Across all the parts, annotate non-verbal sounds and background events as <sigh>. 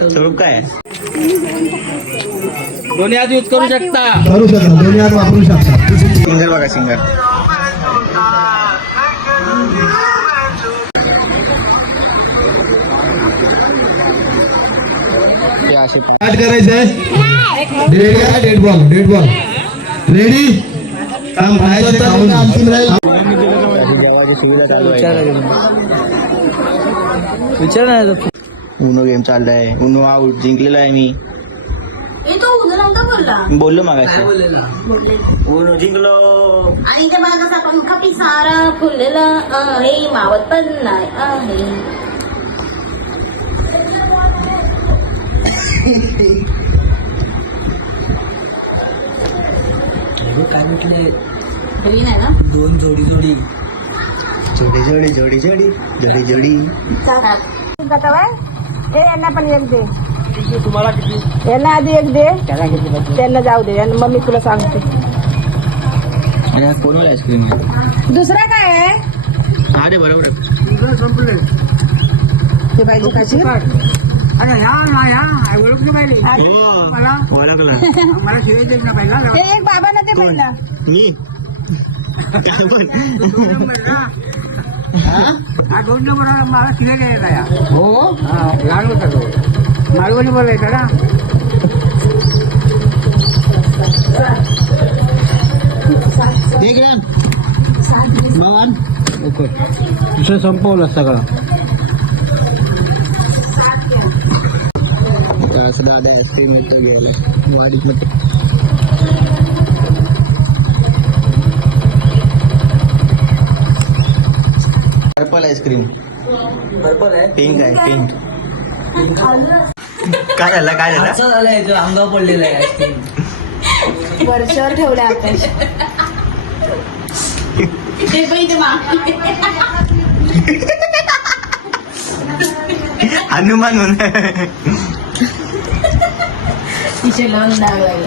स्वरूप काय दोन्ही हात यूज करू शकता करू शकता दोन्ही हात वापरू शकता सिंगर बघा सिंगर स्टार्ट करायचंय रेडी आहे dead ball dead ball ready काम बाहेर अंतिम राहील जेवायची सुविधा चालू आहे विचार नाही उनो गेम चाललाय. उनो आउट जिंकलेला आहे मी. बोलला. बोललो मागाशी. उनो जिंकलो. आणि ते कसा पंखा पिसारा फुललेला आहे. मावत पण नाही आहे. काय म्हटले? आहे ना? दोन जोडी जोडी. जोडी जोडी जोडी जोडी जोडी जोडी. यांना पण एक दे. तुम्हाला यांना आधी एक दे. त्याला त्यांना जाऊ दे. यांना मम्मी तुला सांगते. दुसरा काय आहे? अरे बरोबर ते पाहिजे काशी मला शिवाय बाबा ते मी <laughs> दोन नंबर मला क्लिअर आहे का या हो लाल होता तो मालवणी बोलायचा ना ठीक आहे मवान ओके दुसरं संपवलं सगळं सगळं आईस्क्रीम घ्यायला वाडीत पर्पल आईस्क्रीम पर्पल आहे? पिंक आहे पिंक काय झालं काय झालं? असं झालंय तो अंगावर पडलेला आहे आईस्क्रीम वर्षावर ठेवलं ते मा हनुमान म्हणून. तिचे लावून डाग लागला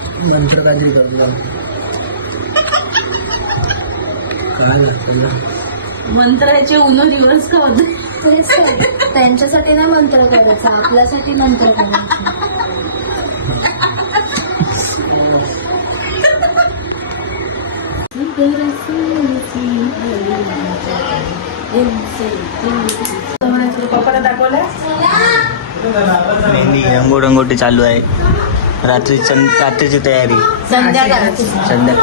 नंतर काहीतरी करलं काय लागतं ना मंत्राचे उनो दिवस का होते त्यांच्यासाठी नाही मंत्र करायचा आपल्यासाठी मंत्र करायचा. मेहंदी रंगोरंगोटी चालू आहे. रात्री रात्रीची तयारी. संध्याकाळची संध्या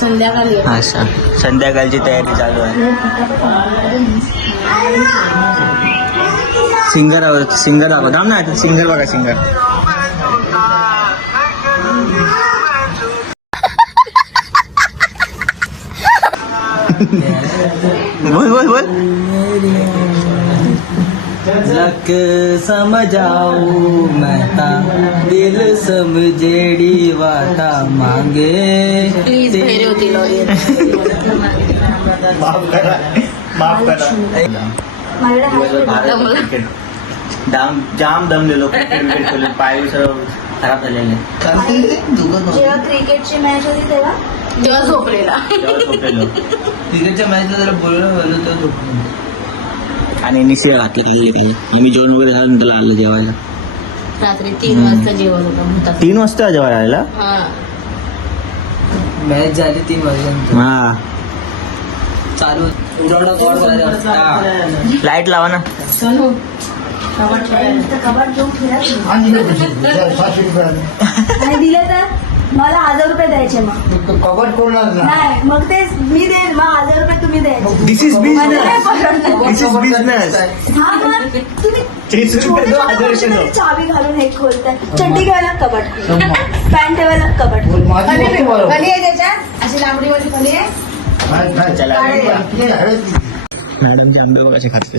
संध्याकाळी अच्छा. संध्याकाळची तयारी चालू आहे. सिंगर सिंगर दाखव थांब ना सिंगर बघा सिंगर. बोल बोल बोल. लक समझाओ महता दिल समझेड़ी वाटा मांगे। प्लीज भेरे होती माफ करा माफ करा। दाम जाम दम दिलो क्रिकेट पाय खराब झालेले. जेव्हा क्रिकेटची मॅच होती तेव्हा? तेव्हा झोपलेला. झोपलेलो. क्रिकेटच्या मॅचला जरा बोलणं झालं तर झोपून आणि निश्चय घातलं केलेली पाहिजे मी जेवण वगैरे झालं नंतर आलं जेवायला. रात्री तीन वाजता जेवण होतं तीन वाजता जेवायला आलेला? हा. मॅच झाली तीन वाजल्यानंतर हा. चालू. लाइट लावा ना. सोनू दिले तर? मला हजार रुपये द्यायचे मग. नाही मग ते मी देईन मग हजार रुपये तुम्ही द्यायचे. दिस इज मला नाही परवडणार. दिस इज बिझनेस हा मग तुम्ही तीस रुपये छोटे दो, छोटे हजार गोष्टी रुपये दो. चावी घालून हे खोलताय चड्डी घ्यायला कबट पॅन्ट ठेवायला माझी बरोबर. फली आहे त्याच्यात? अशी लांबडी वाली फली आहे. चला मॅडमचे आंबे बघा कसे खाते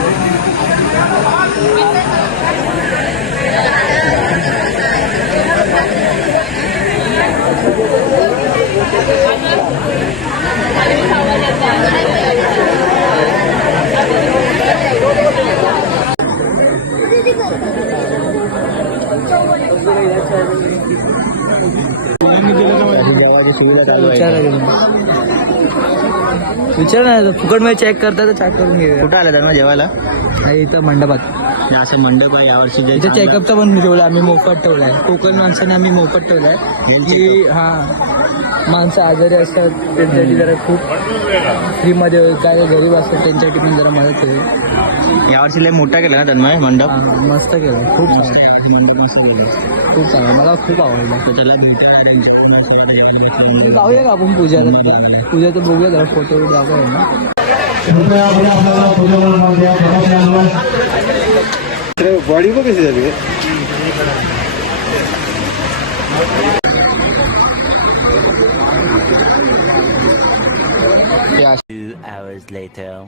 विचार ना फुकटमध्ये चेक करता तर चेक करून घेऊया. कुठं आलं ना जेवायला? इथं मंडपात. असं मंडप आहे यावर्षी जे इथं चेकअपचा पण ठेवला आम्ही मोफत ठेवलाय. कोकण माणसांना आम्ही मोफत ठेवलाय. की हा माणसं आजारी असतात त्यांच्यासाठी जरा खूप फ्रीमध्ये काय गरीब असतात त्यांच्यासाठी पण जरा मदत होईल. यावर्षी लय मोठा केला ना तन्मय मंडप? हा, मस्त केलं. खूप मस्त खूप चांगलं. मला खूप आवडलं. तर त्याला भेटा जाऊया का आपण पूजाला? आता? पूजाचं बघूया जरा फोटो दाखवूया ना. कृपया पुढे आपल्याला पूजेवर नाव द्या घराच्या अंगणात बॉडी बघ कशी झाली Two hours later.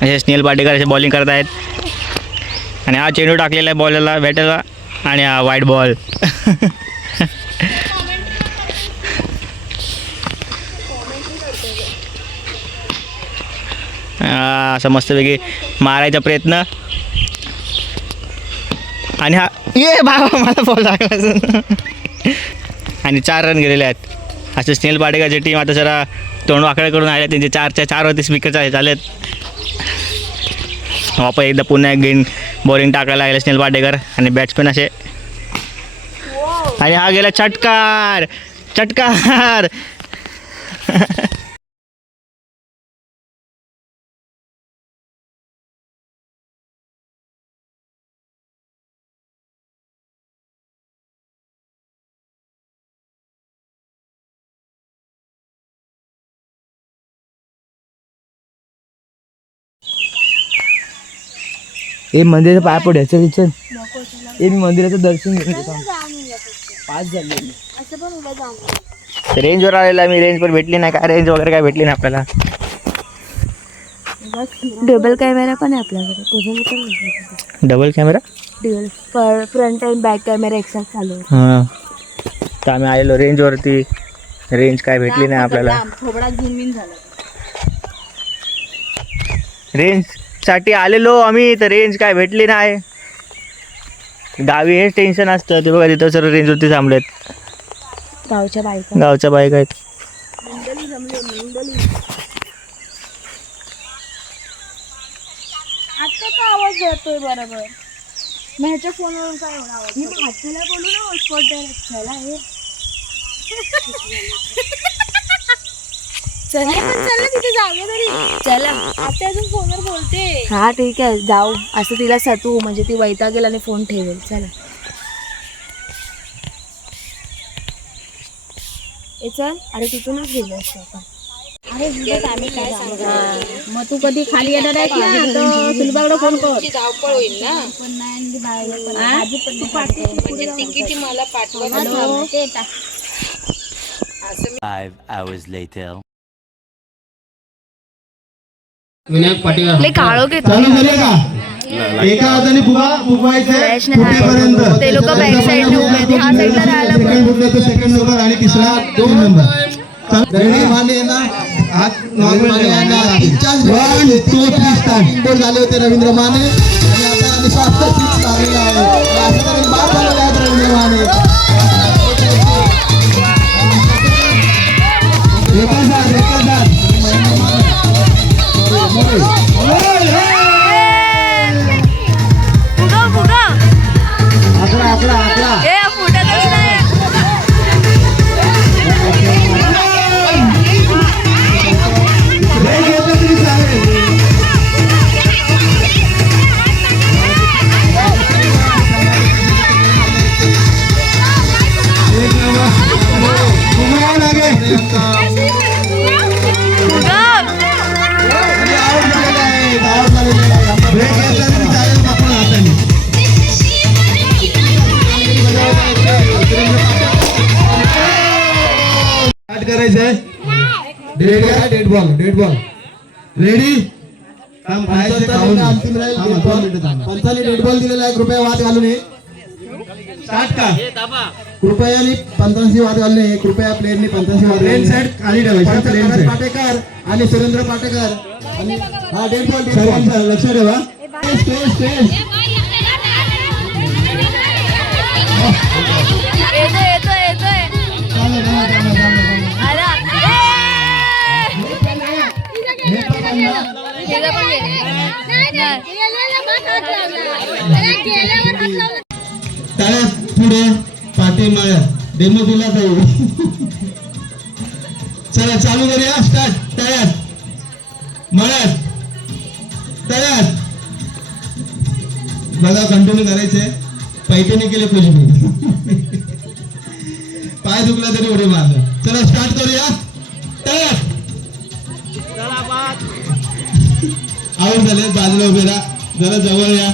म्हणजे असे स्नेल पाटेकर असे बॉलिंग करत आहेत. आणि हा चेंडू टाकलेला आहे बॉलला बॅटरला आणि हा वाईट बॉल असं मस्तपैकी मारायचा प्रयत्न. आणि हा ये बाबा मला बॉल लागला आणि चार रन गेलेले आहेत. असे स्नेल पाटेकरची टीम आता जरा तोंड वाकडे करून आल्या त्यांचे चारच्या चारवरती स्पीकर चालेत वापर एकदा पुन्हा एक गेन बॉलिंग टाकायला लागले स्नेल पाटेकर आणि बॅट्समॅन असे. आणि हा गेला चटकार. चटकार. <laughs> ए मंदिराचं पाय पड चल चल. ए मी मंदिराचं दर्शन थांब. पाच झाले. असं पण उभं जाऊ रेंजवर आलेला मी रेंज पण भेटली नाही. काय रेंज वगैरे काय भेटली नाही आपल्याला? डबल कॅमेरा पण आहे आपल्याकडे. Double camera? Double. Front and back camera एकसाथ चालू. हां. तर आम्ही आलेलो रेंजवरती रेंज काय भेटली नाही आपल्याला. रेंज साठी आलेलो आम्ही तर रेंज काय भेटली नाही. गावी हेच टेन्शन असतं ते बघा तिथं सर रेंजवरती थांबलेत. गावच्या बायका. गावच्या बाईक आहेत. आता का आवाज येतोय बरोबर? मग ह्याच्या फोनवरून काय एवढा आवाज मी भाजीला बोलू ना हॉटस्पॉट डायरेक्ट हे. चला. आता अजून फोनवर बोलते. हा ठीक आहे. जाऊ. असं तिला सतू म्हणजे ती वैतागेल आणि फोन ठेवेल. चला. चल. अरे तिथूनच गेलो अरे आम्ही काय मग तू कधी खाली येणार आहे की तर फोन कर. धावपळ होईल ना? नाही तू म्हणजे तिकीट मला पाठवा असं hours later. विनायक पाटील. काळो चालू झाले का? एका हाताने फुगा फुगवायचे फुटेपर्यंत ते लोकं back side ने उभे आहेत. ह्या side ला राहायला सेकंड फुटले तर सेकंड नंबर आणि तिसरा दोन number Mane normal one two three झाले होते रवींद्र माने. आणि आता सिक्स लागलेला आहे असं तरी बाद झालेला आहे रवींद्र माने. करायचंय? डेड घ्या dead ball dead ball ready Panchali dead ball दिलेला आहे कृपया वाद घालू नये स्टार्ट का? कृपयाने पंचांशी वाद घालू नये कृपया प्लेअरने पंचांशी वाद प्लेन साईड खाली ठेवायची पाटेकर आणि सुरेंद्र पाटेकर. आणि हा डेड बॉल सर्वांचा लक्ष ठेवा. स्टेज स्टेज येतोय येतोय येतोय. तिला पुढे पाठी डेमो दिला जाऊ चला चालू करूया. स्टार्ट. तळ्यात मळ्यात. तळ्यात बघा कंटिन्यू करायचंय. पैठणी केले खुशबू पाय दुखला तरी उडी मारला. चला स्टार्ट करूया. तळ्यात आवड झाले बाजूला उभे राहा. जरा जवळ या.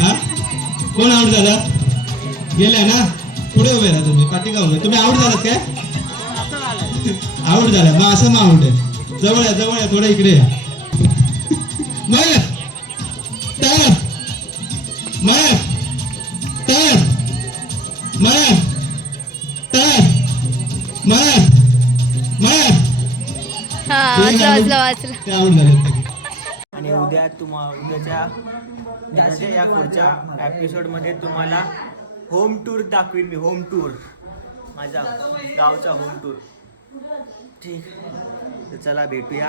हा? कोण आवड झाला? गेल्या ना? पुढे उभे राहा तुम्ही. पाठीका उभे तुम्ही आवड झालात काय? आवड झाला मग असं मग आवड आहे. जवळ या जवळ या. थोडं इकडे या. मग आणि उद्या तुम्हा उद्याच्या उद्याच्या या पुढच्या एपिसोडमध्ये तुम्हाला होम टूर दाखवीन मी होम टूर माझा गावचा होम टूर ठीक. तर चला भेटूया.